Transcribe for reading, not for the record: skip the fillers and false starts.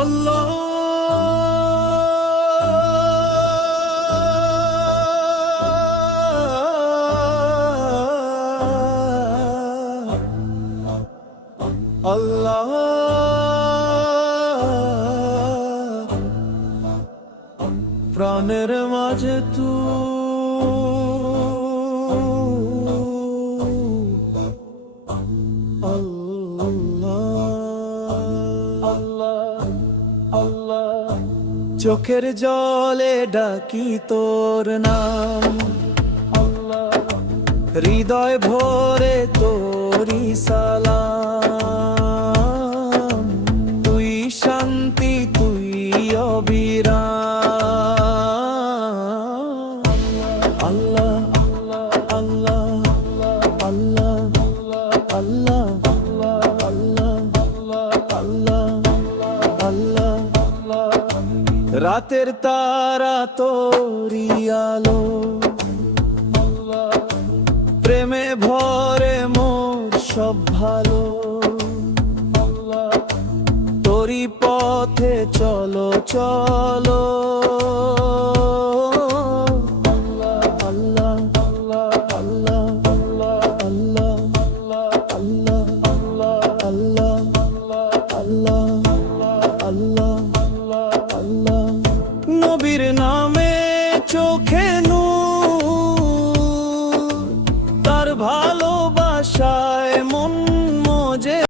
আল্লাহ প্রাণের মাঝে চোখের জলে ডাকি তোর নাম, হৃদয় ভরে তোরি সালাম। তুই শান্তি, তুই অবিরাম। আল্লাহ আল্লাহ আল্লাহ আল্লাহ আল্লাহ আল্লাহ। রাতের তারা তোরি আলো, প্রেমে ভরে মোর সব ভালো। তোরি পথে চলো চলো। আল্লাহ আল্লাহ আল্লাহ আল্লাহ আল্লাহ আল্লাহ আল্লাহ আল্লাহ আল্লাহ।